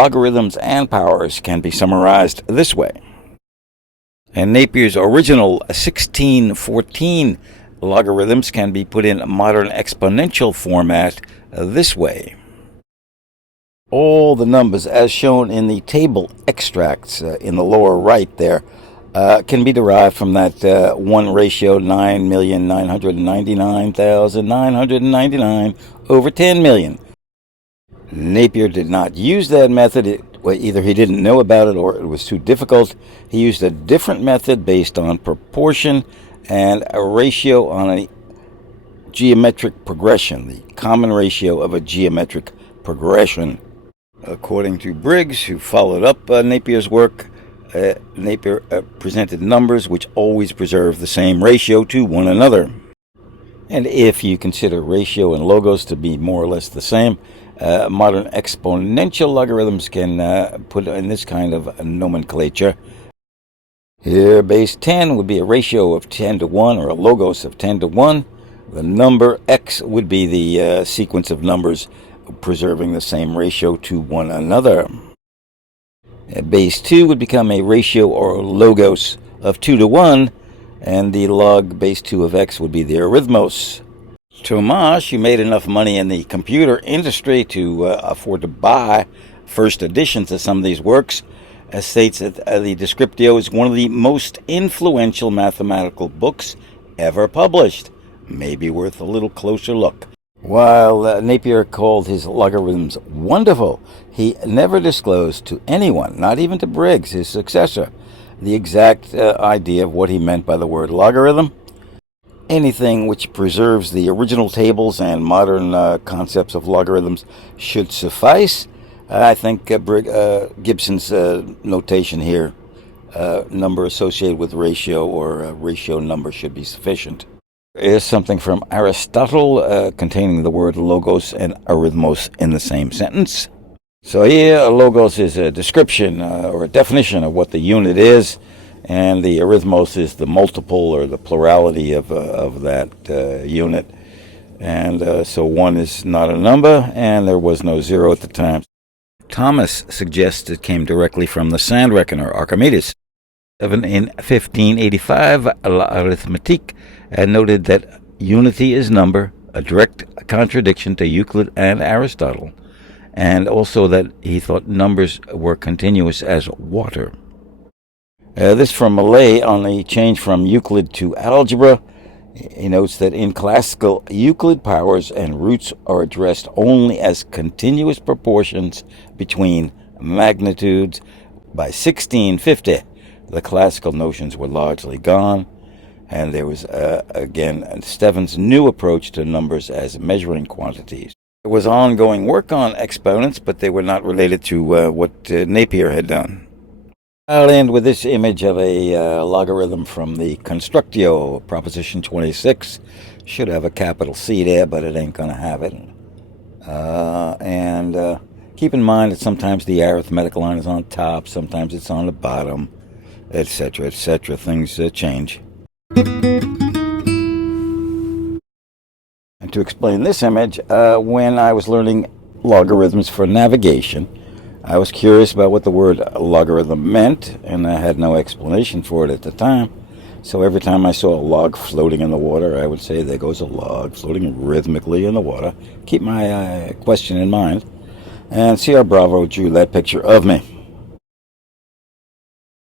logarithms and powers can be summarized this way. And Napier's original 1614 logarithms can be put in modern exponential format this way. All the numbers, as shown in the table extracts in the lower right there, can be derived from that 1 ratio 9,999,999 over 10 million. Napier did not use that method. Either he didn't know about it or it was too difficult. He used a different method based on proportion and a ratio on a geometric progression, the common ratio of a geometric progression. According to Briggs, who followed up Napier's work, Napier presented numbers which always preserve the same ratio to one another. And if you consider ratio and logos to be more or less the same, modern exponential logarithms can put in this kind of nomenclature. Here, base 10 would be a ratio of 10 to 1, or a logos of 10 to 1. The number x would be the sequence of numbers preserving the same ratio to one another. Base 2 would become a ratio or logos of 2 to 1, and the log base 2 of x would be the arithmos. Tomasz, who made enough money in the computer industry to afford to buy first editions of some of these works, states that the Descriptio is one of the most influential mathematical books ever published. Maybe worth a little closer look. While Napier called his logarithms wonderful, he never disclosed to anyone, not even to Briggs, his successor, the exact idea of what he meant by the word logarithm. Anything which preserves the original tables and modern concepts of logarithms should suffice. I think Gibson's notation here, number associated with ratio or ratio number, should be sufficient. Is something from Aristotle containing the word logos and arithmos in the same sentence. So here, a logos is a description or a definition of what the unit is, and the arithmos is the multiple or the plurality of that unit. And so 1 is not a number, and there was no 0 at the time. Thomas suggests it came directly from the sand reckoner, Archimedes. In 1585, L'Arithmétique noted that unity is number, a direct contradiction to Euclid and Aristotle, and also that he thought numbers were continuous as water. This from Millay on the change from Euclid to algebra. He notes that in classical Euclid, powers and roots are addressed only as continuous proportions between magnitudes. By 1650, the classical notions were largely gone, and there was, again, Stefan's new approach to numbers as measuring quantities. There was ongoing work on exponents, but they were not related to what Napier had done. I'll end with this image of a logarithm from the Constructio, Proposition 26. Should have a capital C there, but it ain't going to have it. And keep in mind that sometimes the arithmetic line is on top, sometimes it's on the bottom, etc., etc. Things change. And to explain this image, when I was learning logarithms for navigation, I was curious about what the word logarithm meant, and I had no explanation for it at the time. So every time I saw a log floating in the water, I would say, there goes a log floating rhythmically in the water. Keep my question in mind. And C.R. Bravo drew that picture of me.